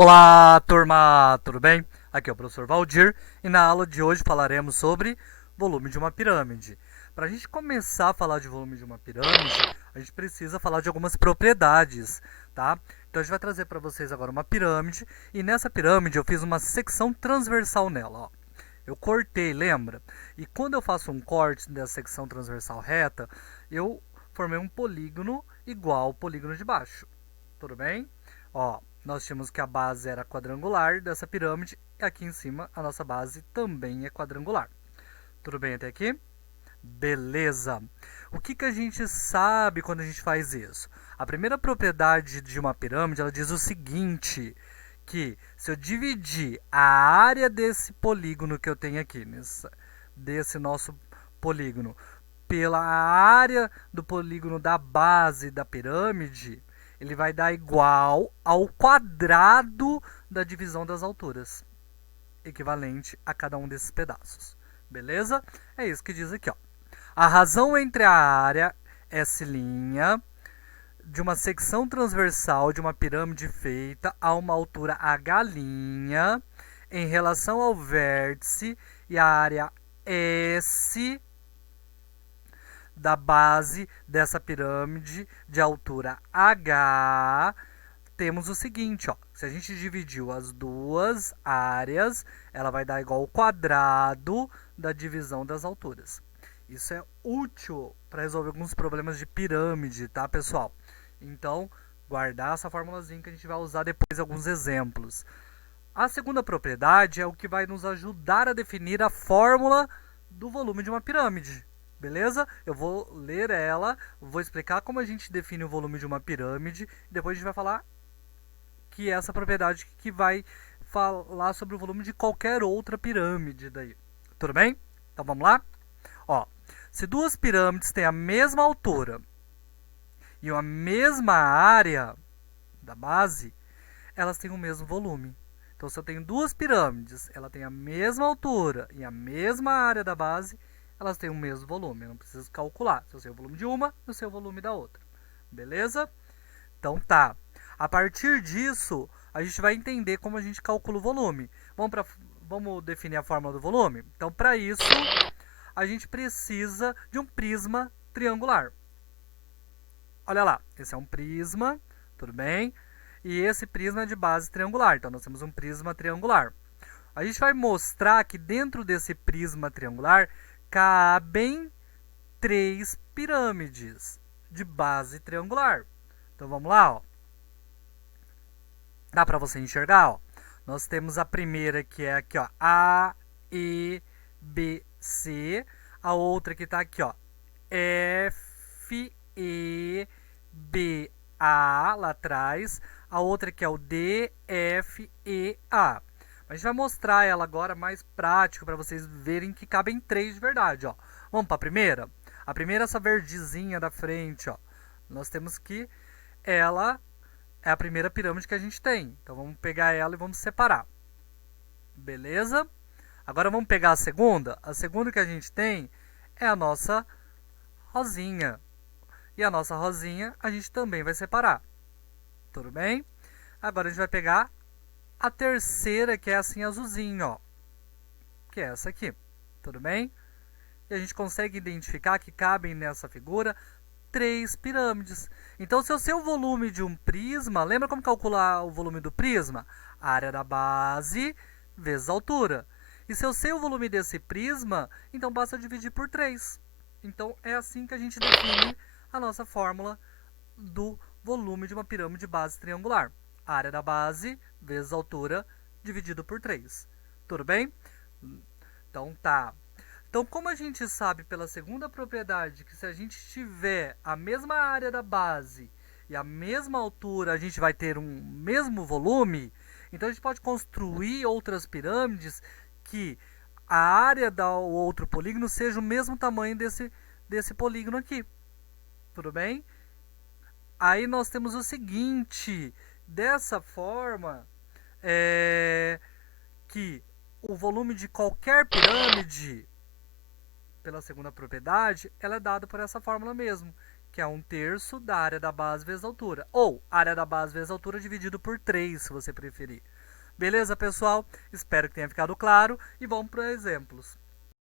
Olá, turma, tudo bem? Aqui é o professor Valdir e na aula de hoje falaremos sobre volume de uma pirâmide. Para a gente começar a falar de volume de uma pirâmide, a gente precisa falar de algumas propriedades, tá? Então a gente vai trazer para vocês agora uma pirâmide e nessa pirâmide eu fiz uma secção transversal nela, ó. Eu cortei, lembra? E quando eu faço um corte dessa secção transversal reta, eu formei um polígono igual ao polígono de baixo. Tudo bem? Ó, nós tínhamos que a base era quadrangular dessa pirâmide e aqui em cima a nossa base também é quadrangular. Tudo bem até aqui? Beleza. O que a gente sabe quando a gente faz isso? A primeira propriedade de uma pirâmide, ela diz o seguinte, que se eu dividir a área desse polígono que eu tenho aqui, desse nosso polígono, pela área do polígono da base da pirâmide, ele vai dar igual ao quadrado da divisão das alturas, equivalente a cada um desses pedaços. Beleza? É isso que diz aqui, ó. A razão entre a área S' de uma secção transversal de uma pirâmide feita a uma altura H' em relação ao vértice e a área S da base dessa pirâmide de altura H, temos o seguinte, ó, se a gente dividiu as duas áreas, ela vai dar igual ao quadrado da divisão das alturas. Isso é útil para resolver alguns problemas de pirâmide, tá, pessoal? Então, guardar essa formulazinha que a gente vai usar depois em alguns exemplos. A segunda propriedade é o que vai nos ajudar a definir a fórmula do volume de uma pirâmide. Beleza? Eu vou ler ela, vou explicar como a gente define o volume de uma pirâmide, e depois a gente vai falar que é essa propriedade que vai falar sobre o volume de qualquer outra pirâmide daí. Tudo bem? Então vamos lá? Ó, se duas pirâmides têm a mesma altura e a mesma área da base, elas têm o mesmo volume. Então, se eu tenho duas pirâmides, ela tem a mesma altura e a mesma área da base, elas têm o mesmo volume. Eu não preciso calcular se eu sei o volume de uma e eu sei o volume da outra. Beleza? Então tá. A partir disso, a gente vai entender como a gente calcula o volume. Vamos definir a fórmula do volume? Então, para isso, a gente precisa de um prisma triangular. Olha lá, esse é um prisma, tudo bem? E esse prisma é de base triangular, então nós temos um prisma triangular. A gente vai mostrar que dentro desse prisma triangular cabem três pirâmides de base triangular. Então vamos lá, ó. Dá para você enxergar, ó. Nós temos a primeira que é aqui, ó, A, E, B, C. A outra que está aqui, ó, F, E, B, A, lá atrás. A outra que é o D, F, E, A. A gente vai mostrar ela agora mais prático para vocês verem que cabem três de verdade, ó. Vamos para a primeira? A primeira é essa verdezinha da frente, ó. Nós temos que ela é a primeira pirâmide que a gente tem. Então vamos pegar ela e vamos separar. Beleza? Agora vamos pegar a segunda. A segunda que a gente tem é a nossa rosinha. E a nossa rosinha a gente também vai separar. Tudo bem? Agora a gente vai pegar a terceira, que é assim azulzinho, ó. Que é essa aqui. Tudo bem? E a gente consegue identificar que cabem nessa figura três pirâmides. Então, se eu sei o volume de um prisma, lembra como calcular o volume do prisma? A área da base vezes a altura. E se eu sei o volume desse prisma, então basta dividir por 3. Então, é assim que a gente define a nossa fórmula do volume de uma pirâmide de base triangular. A área da base vezes a altura dividido por 3. Tudo bem? Então, tá. Então, como a gente sabe pela segunda propriedade que se a gente tiver a mesma área da base e a mesma altura, a gente vai ter um mesmo volume, então a gente pode construir outras pirâmides que a área do outro polígono seja o mesmo tamanho desse polígono aqui. Tudo bem? Aí nós temos o seguinte, dessa forma, que o volume de qualquer pirâmide pela segunda propriedade, ela é dada por essa fórmula mesmo, que é 1/3 da área da base vezes a altura. Ou área da base vezes a altura dividido por 3, se você preferir. Beleza, pessoal? Espero que tenha ficado claro e vamos para exemplos.